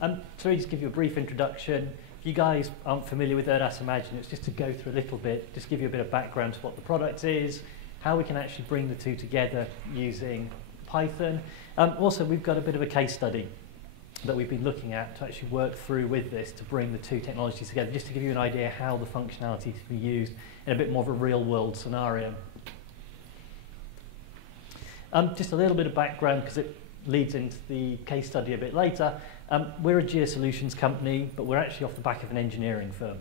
So just give you a brief introduction. If you guys aren't familiar with ERDAS Imagine, it's just to go through a little bit, just give you a bit of background to what the product is, how we can actually bring the two together using Python. Also, we've got a bit of a case study that we've been looking at to actually work through with this to bring the two technologies together, just to give you an idea how the functionality can be used in a bit more of a real-world scenario. Just a little bit of background, because it leads into the case study a bit later. We're a geosolutions company, but we're actually off the back of an engineering firm.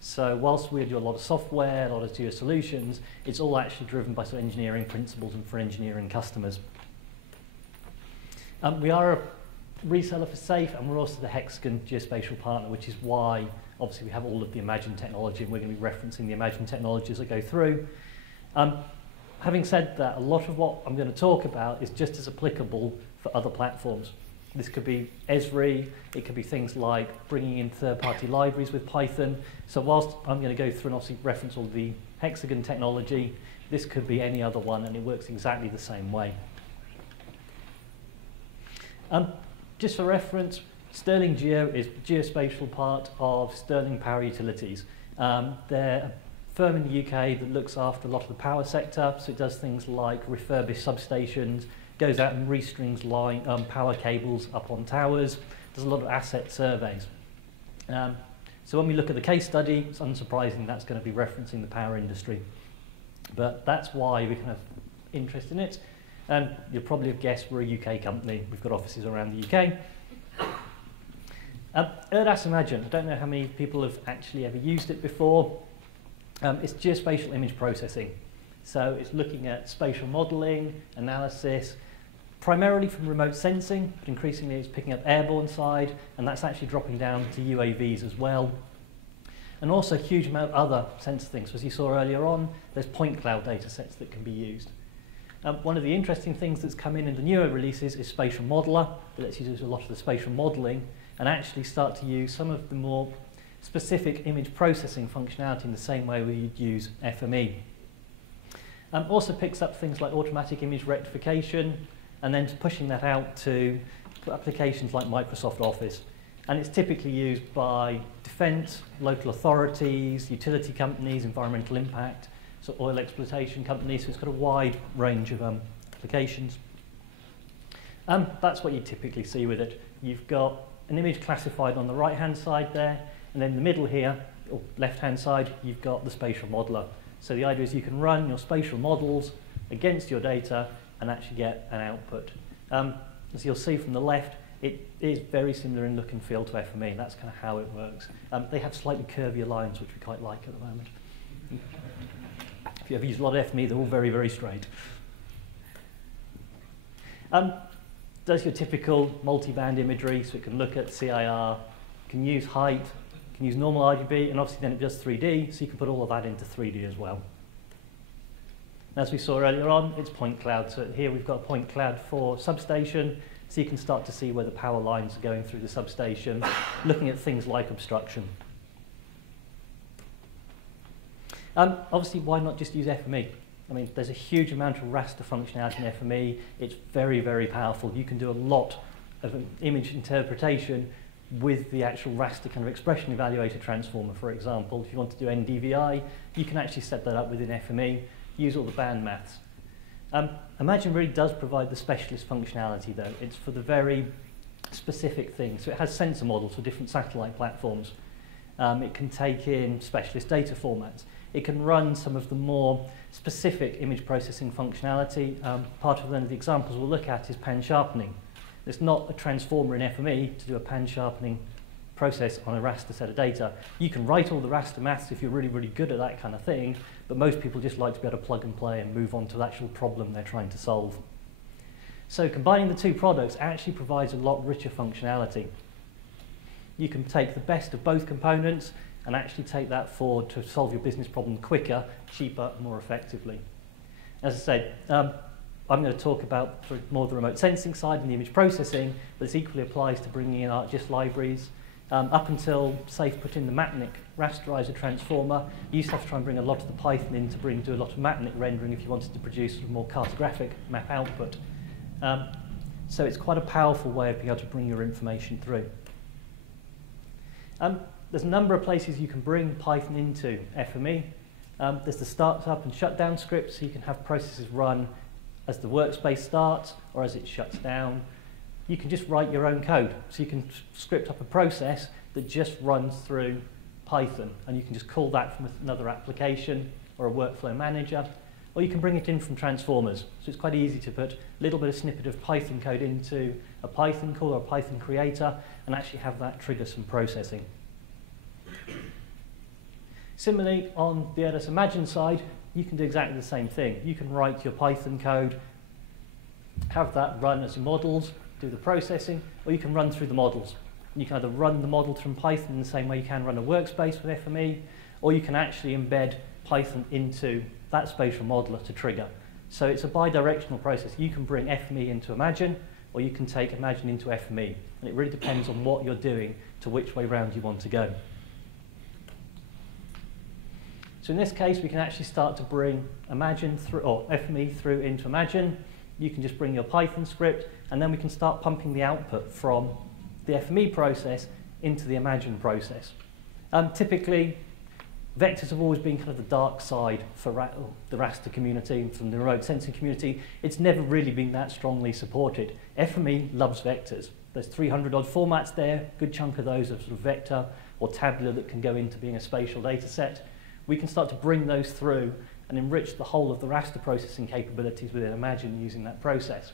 So whilst we do a lot of software, a lot of geosolutions, it's all actually driven by sort of engineering principles and for engineering customers. We are a reseller for SAFE, and we're also the Hexagon geospatial partner, which is why obviously we have all of the Imagine technology, and we're going to be referencing the Imagine technology as I go through. Having said that, a lot of what I'm going to talk about is just as applicable for other platforms. This could be Esri, it could be things like bringing in third-party libraries with Python. So whilst I'm going to go through and obviously reference all the Hexagon technology, this could be any other one, and it works exactly the same way. Just for reference, Sterling Geo is the geospatial part of Sterling Power Utilities. They're a firm in the UK that looks after a lot of the power sector, so it does things like refurbish substations, goes out and restrings power cables up on towers, does a lot of asset surveys. So when we look at the case study, it's unsurprising that's going to be referencing the power industry. But that's why we kind of interest in it. And you'll probably have guessed we're a UK company. We've got offices around the UK. ERDAS Imagine, I don't know how many people have actually ever used it before. It's geospatial image processing. So it's looking at spatial modeling, analysis, primarily from remote sensing, but increasingly it's picking up airborne side, and that's actually dropping down to UAVs as well. And also a huge amount of other sensor things. So as you saw earlier on, there's point cloud data sets that can be used. One of the interesting things that's come in the newer releases is Spatial Modeler, that lets you do a lot of the spatial modeling and actually start to use some of the more specific image processing functionality in the same way we'd use FME. Also picks up things like automatic image rectification and then pushing that out to applications like Microsoft Office. And it's typically used by defense, local authorities, utility companies, environmental impact, so oil exploitation companies, so it's got a wide range of applications. That's what you typically see with it. You've got an image classified on the right-hand side there, and then in the middle here, or left-hand side, you've got the spatial modeler. So the idea is you can run your spatial models against your data and actually get an output. As you'll see from the left, it is very similar in look and feel to FME, and that's kind of how it works. They have slightly curvier lines, which we quite like at the moment. If you ever use a lot of FME, they're all very, very straight. Does your typical multi-band imagery, so it can look at CIR, can use height, can use normal RGB, and obviously then it does 3D, so you can put all of that into 3D as well. As we saw earlier on, it's point cloud. So here we've got a point cloud for substation, so you can start to see where the power lines are going through the substation, looking at things like obstruction. Obviously, why not just use FME? I mean, there's a huge amount of raster functionality in FME. It's very, very powerful. You can do a lot of image interpretation with the actual raster kind of expression evaluator transformer, for example. If you want to do NDVI, you can actually set that up within FME, use all the band maths. Imagine really does provide the specialist functionality, though. It's for the very specific things. So it has sensor models for different satellite platforms. It can take in specialist data formats. It can run some of the more specific image processing functionality. Part of one of the examples we'll look at is pan sharpening. There's not a transformer in FME to do a pan sharpening process on a raster set of data. You can write all the raster maths if you're really, really good at that kind of thing, but most people just like to be able to plug and play and move on to the actual problem they're trying to solve. So combining the two products actually provides a lot richer functionality. You can take the best of both components and actually take that forward to solve your business problem quicker, cheaper, more effectively. As I said, I'm going to talk about more the remote sensing side and the image processing, but this equally applies to bringing in ArcGIS libraries. Up until SAFE put in the Matnik rasterizer transformer, you used to have to try and bring a lot of the Python in to do a lot of Matnik rendering if you wanted to produce sort of more cartographic map output. So it's quite a powerful way of being able to bring your information through. There's a number of places you can bring Python into FME. There's the start up and shutdown script, so you can have processes run as the workspace starts or as it shuts down. You can just write your own code, so you can script up a process that just runs through Python, and you can just call that from another application or a workflow manager, or you can bring it in from transformers. So it's quite easy to put a little bit of snippet of Python code into a Python call or a Python creator and actually have that trigger some processing. Similarly, on the ERDAS Imagine side, you can do exactly the same thing. You can write your Python code, have that run as your models, do the processing, or you can run through the models. You can either run the model from Python in the same way you can run a workspace with FME, or you can actually embed Python into that spatial modeler to trigger. So it's a bi-directional process. You can bring FME into Imagine, or you can take Imagine into FME. And it really depends on what you're doing to which way round you want to go. So in this case, we can actually start to bring Imagine through, or FME through into Imagine. You can just bring your Python script, and then we can start pumping the output from the FME process into the Imagine process. Typically, vectors have always been kind of the dark side for the raster community and from the remote sensing community. It's never really been that strongly supported. FME loves vectors. There's 300 odd formats there, a good chunk of those are sort of vector or tabular that can go into being a spatial data set. We can start to bring those through and enrich the whole of the raster processing capabilities within Imagine using that process.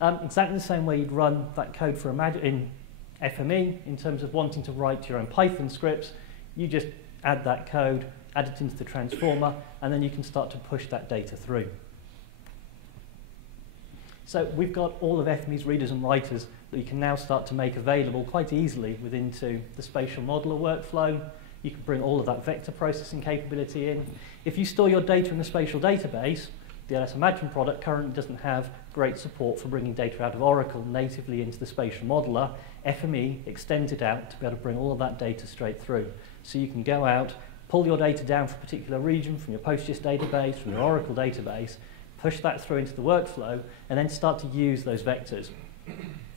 Exactly the same way you'd run that code for Imagine in FME in terms of wanting to write your own Python scripts. You just add that code, add it into the transformer, and then you can start to push that data through. So we've got all of FME's readers and writers that you can now start to make available quite easily within the spatial modeler workflow. You can bring all of that vector processing capability in. If you store your data in the spatial database, the ERDAS Imagine product currently doesn't have great support for bringing data out of Oracle natively into the spatial modeler. FME extends it out to be able to bring all of that data straight through. So you can go out, pull your data down from a particular region from your PostGIS database, from your Oracle database, push that through into the workflow, and then start to use those vectors.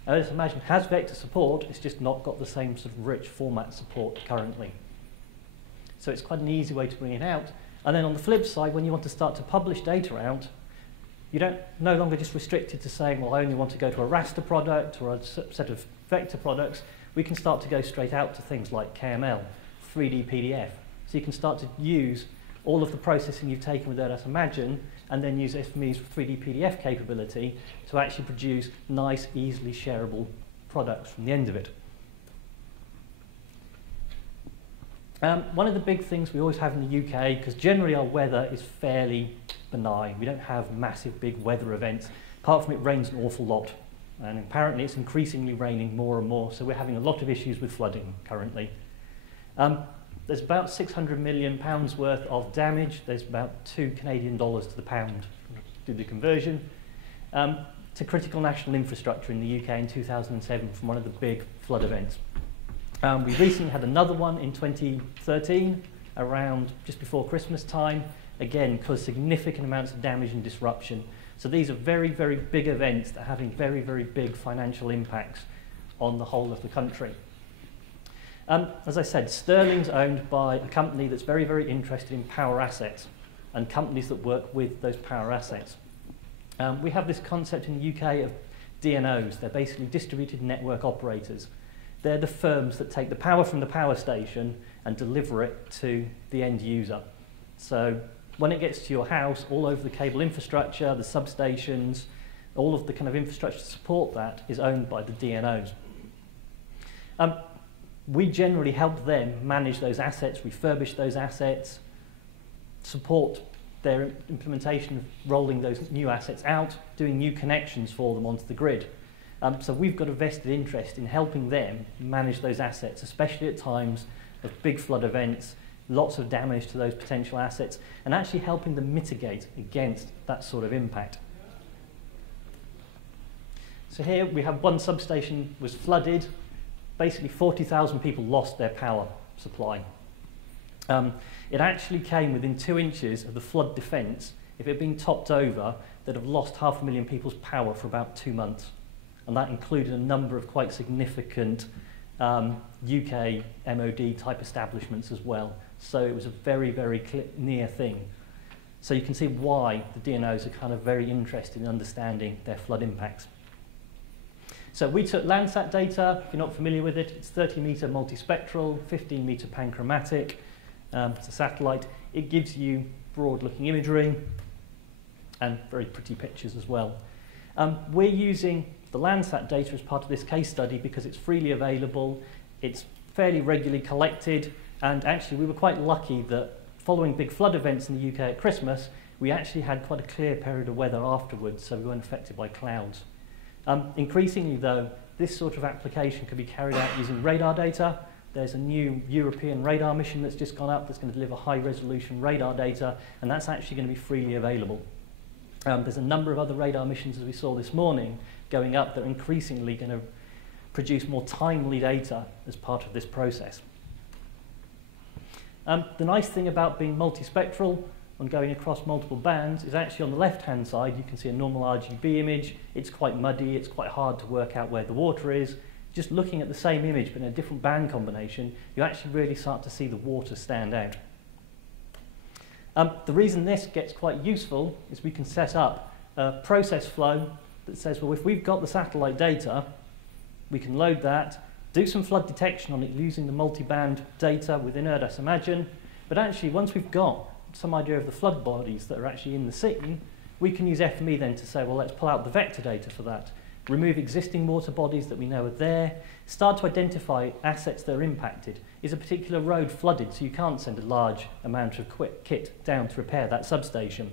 ERDAS Imagine has vector support, it's just not got the same sort of rich format support currently. So it's quite an easy way to bring it out. And then on the flip side, when you want to start to publish data out, you don't no longer just restricted to saying, well, I only want to go to a raster product or a set of vector products. We can start to go straight out to things like KML, 3D PDF. So you can start to use all of the processing you've taken with ERDAS Imagine and then use FME's 3D PDF capability to actually produce nice, easily shareable products from the end of it. One of the big things we always have in the UK, because generally our weather is fairly benign. We don't have massive big weather events. Apart from it rains an awful lot. And apparently it's increasingly raining more and more, so we're having a lot of issues with flooding currently. There's about £600 million worth of damage. There's about $2 Canadian to the pound, do the conversion, to critical national infrastructure in the UK in 2007 from one of the big flood events. We recently had another one in 2013, around just before Christmas time, again caused significant amounts of damage and disruption. So these are very, very big events that are having very, very big financial impacts on the whole of the country. As I said, Sterling's owned by a company that's very, very interested in power assets and companies that work with those power assets. We have this concept in the UK of DNOs. They're basically distributed network operators. They're the firms that take the power from the power station and deliver it to the end user. So when it gets to your house, all over the cable infrastructure, the substations, all of the kind of infrastructure to support that is owned by the DNOs. We generally help them manage those assets, refurbish those assets, support their implementation of rolling those new assets out, doing new connections for them onto the grid. So we've got a vested interest in helping them manage those assets, especially at times of big flood events, lots of damage to those potential assets, and actually helping them mitigate against that sort of impact. So here we have one substation was flooded. Basically 40,000 people lost their power supply. It actually came within 2 inches of the flood defence. If it had been topped over, they'd have lost 500,000 people's power for about 2 months. And that included a number of quite significant UK MOD type establishments as well. So it was a very, very near thing. So you can see why the DNOs are kind of very interested in understanding their flood impacts. So we took Landsat data. If you're not familiar with it, it's 30-meter multispectral, 15-meter panchromatic. It's a satellite. It gives you broad-looking imagery and very pretty pictures as well. We're using the Landsat data as part of this case study because it's freely available, it's fairly regularly collected, and actually we were quite lucky that following big flood events in the UK at Christmas, we actually had quite a clear period of weather afterwards, so we weren't affected by clouds. Increasingly though, this sort of application can be carried out using radar data. There's a new European radar mission that's just gone up that's going to deliver high-resolution radar data, and that's actually going to be freely available. There's a number of other radar missions, as we saw this morning, going up that are increasingly going to produce more timely data as part of this process. The nice thing about being multispectral and going across multiple bands is actually on the left-hand side you can see a normal RGB image. It's quite muddy, it's quite hard to work out where the water is. Just looking at the same image but in a different band combination, you actually really start to see the water stand out. The reason this gets quite useful is we can set up a process flow that says, well, if we've got the satellite data, we can load that, do some flood detection on it using the multi-band data within ERDAS Imagine, but actually once we've got some idea of the flood bodies that are actually in the scene, we can use FME then to say, well, let's pull out the vector data for that, remove existing water bodies that we know are there, start to identify assets that are impacted. Is a particular road flooded so you can't send a large amount of kit down to repair that substation?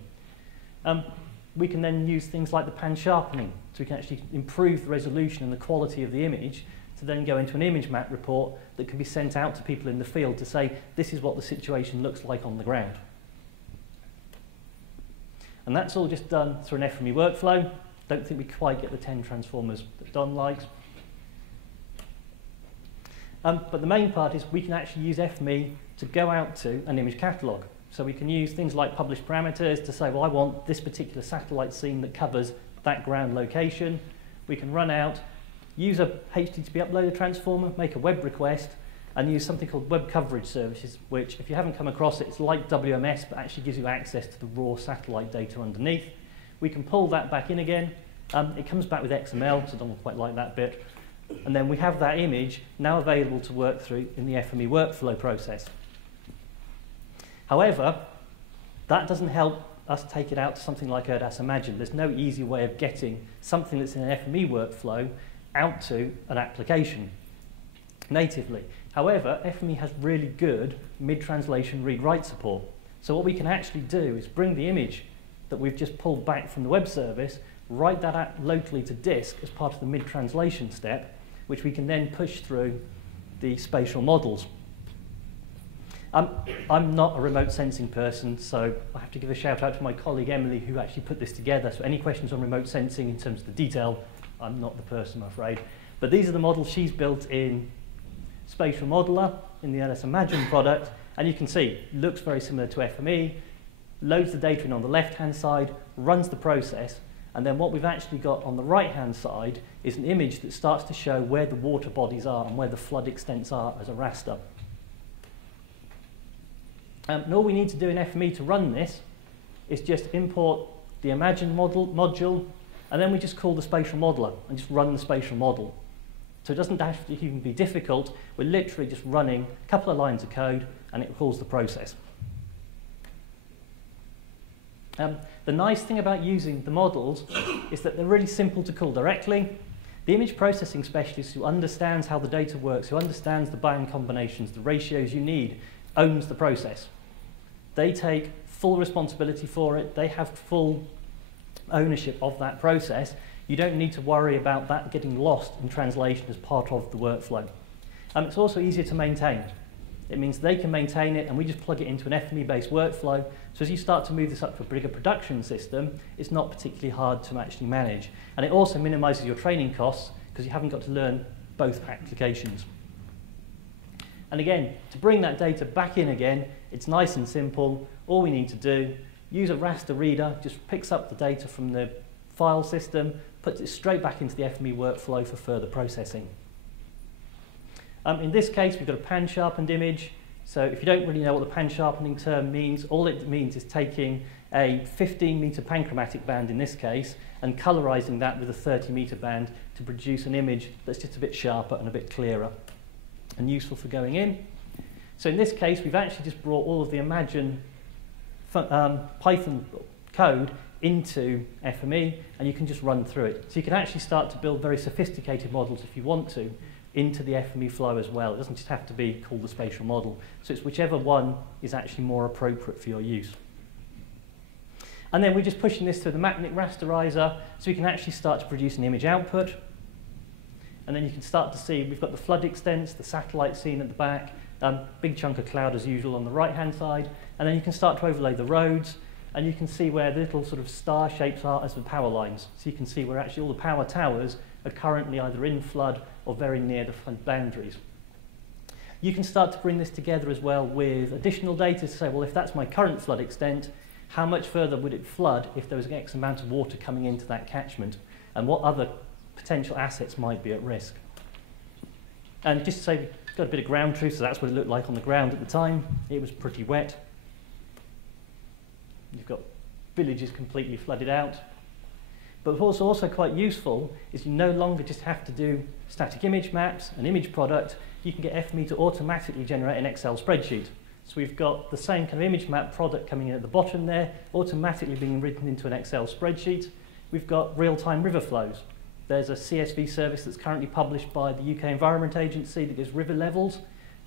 We can then use things like the pan sharpening, so we can actually improve the resolution and the quality of the image to then go into an image map report that can be sent out to people in the field to say, this is what the situation looks like on the ground. And that's all just done through an FME workflow. Don't think we quite get the 10 transformers that Don likes. But the main part is we can actually use FME to go out to an image catalogue. So we can use things like published parameters to say, well, I want this particular satellite scene that covers that ground location. We can run out, use a HTTP uploader transformer, make a web request, and use something called web coverage services, which, if you haven't come across it, it's like WMS, but actually gives you access to the raw satellite data underneath. We can pull that back in again. It comes back with XML, so I don't quite like that bit. And then we have that image now available to work through in the FME workflow process. However, that doesn't help us take it out to something like ERDAS Imagine. There's no easy way of getting something that's in an FME workflow out to an application natively. However, FME has really good mid-translation read-write support. So what we can actually do is bring the image that we've just pulled back from the web service, write that out locally to disk as part of the mid-translation step, which we can then push through the spatial models. I'm not a remote sensing person, so I have to give a shout out to my colleague Emily, who actually put this together. So any questions on remote sensing in terms of the detail, I'm not the person, I'm afraid. But these are the models she's built in Spatial Modeler in the ERDAS Imagine product, and you can see, looks very similar to FME, loads the data in on the left-hand side, runs the process, and then what we've actually got on the right-hand side is an image that starts to show where the water bodies are and where the flood extents are as a raster. And all we need to do in FME to run this is just import the Imagine module, and then we just call the spatial modeler and just run the spatial model. So it doesn't have to even be difficult. We're literally just running a couple of lines of code, and it calls the process. The nice thing about using the models is that they're really simple to call directly. The image processing specialist who understands how the data works, who understands the band combinations, the ratios you need, owns the process. They take full responsibility for it. They have full ownership of that process. You don't need to worry about that getting lost in translation as part of the workflow. It's also easier to maintain. It means they can maintain it, and we just plug it into an FME-based workflow. So as you start to move this up to a bigger production system, it's not particularly hard to actually manage. And it also minimizes your training costs because you haven't got to learn both applications. And again, to bring that data back in again, it's nice and simple. All we need to do, use a raster reader, just picks up the data from the file system, puts it straight back into the FME workflow for further processing. In this case, we've got a pan-sharpened image. So if you don't really know what the pan-sharpening term means, all it means is taking a 15-meter panchromatic band in this case and colorizing that with a 30-meter band to produce an image that's just a bit sharper and a bit clearer and useful for going in. So in this case, we've actually just brought all of the Imagine Python code into FME, and you can just run through it. So you can actually start to build very sophisticated models if you want to into the FME flow as well. It doesn't just have to be called the spatial model. So it's whichever one is actually more appropriate for your use. And then we're just pushing this through the Machinic rasterizer so we can actually start to produce an image output. And then you can start to see we've got the flood extents, the satellite scene at the back, big chunk of cloud as usual on the right-hand side. And then you can start to overlay the roads, and you can see where the little sort of star shapes are as the power lines. So you can see where actually all the power towers are currently either in flood or very near the flood boundaries. You can start to bring this together as well with additional data to say, well, if that's my current flood extent, how much further would it flood if there was X amount of water coming into that catchment, and what other potential assets might be at risk. And just to say, we've got a bit of ground truth, so that's what it looked like on the ground at the time. It was pretty wet. You've got villages completely flooded out. But what's also quite useful is you no longer just have to do static image maps, an image product. You can get FME to automatically generate an Excel spreadsheet. So we've got the same kind of image map product coming in at the bottom there, automatically being written into an Excel spreadsheet. We've got real-time river flows. There's a CSV service that's currently published by the UK Environment Agency that gives river levels.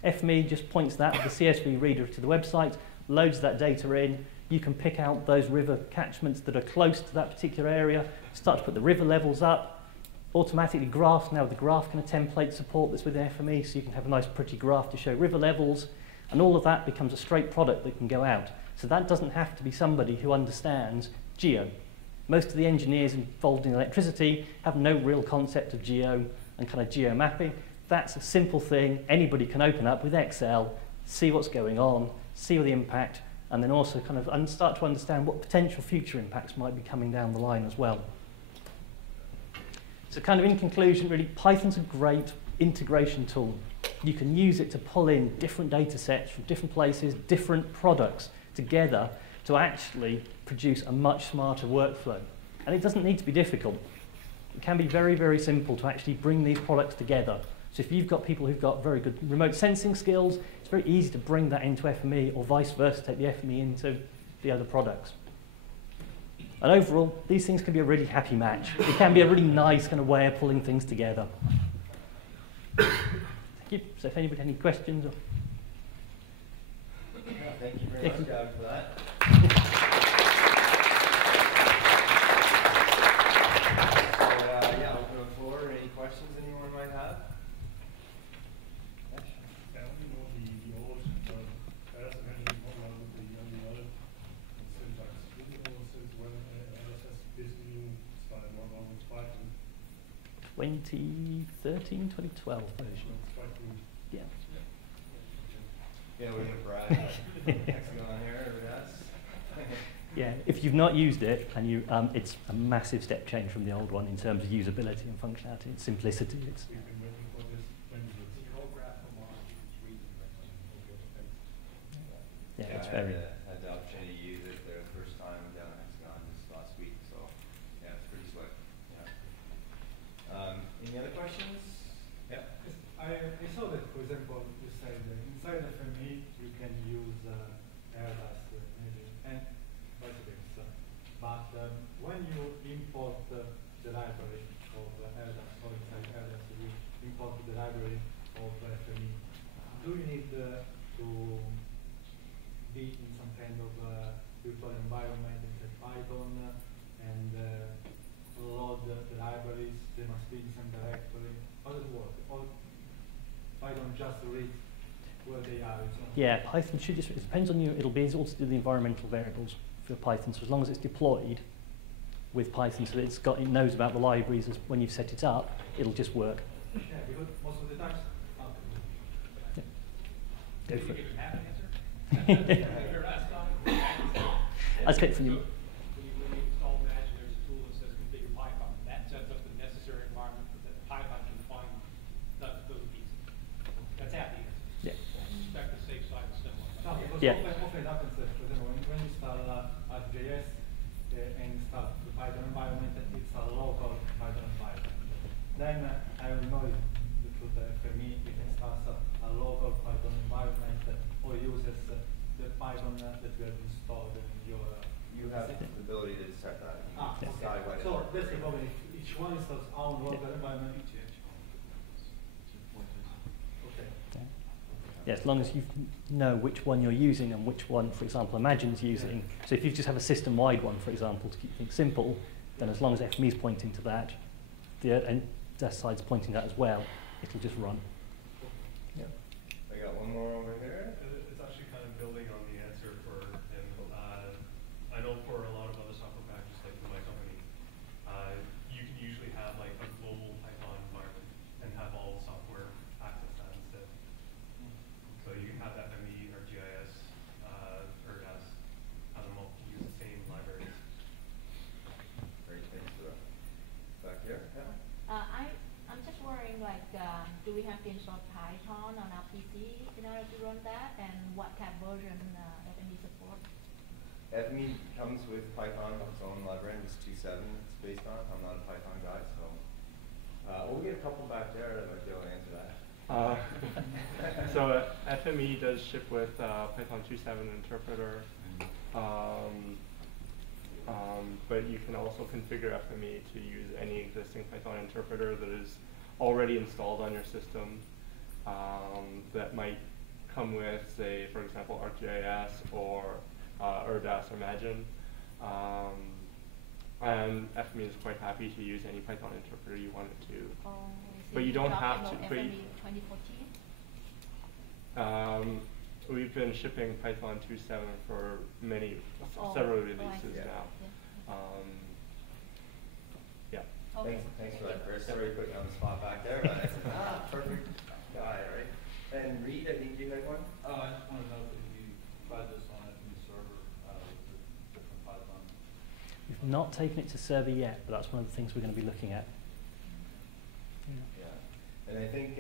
FME just points that with the CSV reader to the website, loads that data in. You can pick out those river catchments that are close to that particular area, start to put the river levels up, automatically graph. Now the graph kind of template support that's within FME, so you can have a nice pretty graph to show river levels, and all of that becomes a straight product that can go out. So that doesn't have to be somebody who understands geo. Most of the engineers involved in electricity have no real concept of geo and kind of geo mapping. That's a simple thing anybody can open up with Excel, see what's going on, see the impact, and then also kind of start to understand what potential future impacts might be coming down the line as well. So kind of in conclusion, really, Python's a great integration tool. You can use it to pull in different data sets from different places, different products together to actually produce a much smarter workflow. And it doesn't need to be difficult. It can be very, very simple to actually bring these products together. So if you've got people who've got very good remote sensing skills, it's very easy to bring that into FME, or vice versa, take the FME into the other products. And overall, these things can be a really happy match. It can be a really nice kind of way of pulling things together. Thank you. So if anybody has any questions? Or... Yeah, thank you very much, Gavin, for that. Yeah, open the floor. Any questions anyone might have? Yeah. 2013, 2012 version. Yeah. Yeah, we're going to brag. Hexagon here, yes. Yeah, if you've not used it, and you, it's a massive step change from the old one in terms of usability and functionality and simplicity. It's, yeah, it's very. I had the opportunity to use it for the first time down at Hexagon just last week, so yeah, it's pretty slick. Yeah. Any other questions? Yeah. I saw that, for example, you said inside FME you can use ERDAS Imagine and vice versa. But when you import the library of ERDAS, or inside ERDAS you import the library of FME, do you need to be in some kind of virtual environment inside Python and load the libraries? They must be in some directory. How does it work? Or Python just read where they are? Yeah, Python should just, it depends on you, it'll be able to do the environmental variables for Python, so as long as it's deployed with Python so that it knows about the libraries as when you've set it up, it'll just work. Yeah, because most of the times, yeah. Go for it. I'll take from you. When you install Imagine, there's a tool that says configure Python. That sets up the necessary environment that Python can find those pieces. Yeah. Often it happens that, for example, when you install ArcGIS and install the Python environment, it's a local Python environment. Then I will know through the FME, it installs a local Python environment or uses the Python that you have installed in your. You have the ability to set that. You Ah, can decide what so it is. that's the problem. Each one installs own local environment. Okay. Yeah, as long as you know which one you're using and which one, for example, Imagine's using. So if you just have a system-wide one, for example, to keep things simple, then as long as FME is pointing to that, and that side's pointing to that as well, it'll just run. Yeah. I got one more over here. It's actually kind of building on the answer for him. I know for a lot of other software packages, like for my company, you can usually have like a global Python environment and have all software access that instead. So you can have FME or GIS, ERDAS, have them all use the same libraries. Great, thanks for that. Back here, yeah. I'm just wondering, like, do we have to install Python on our PC in order to run that, and what kind of version FME support? FME comes with Python, its own library, it's 2.7 it's based on. I'm not a Python guy, so. We'll get a couple back there that might be able to answer that. So FME does ship with Python 2.7 interpreter, but you can also configure FME to use any existing Python interpreter that is already installed on your system that might come with, say, for example, ArcGIS or ERDAS Imagine. And FME is quite happy to use any Python interpreter you want it to. But you don't have to. FME 2014? We've been shipping Python 2.7 for several releases now. Yeah. Okay. Thanks for that, Chris. Sorry to put you on the spot back there, but perfect guy, right? And Reed, I think you had one? I just wanted to know if you tried this on FME server with different Python. We've not taken it to server yet, but that's one of the things we're going to be looking at. Yeah. And I think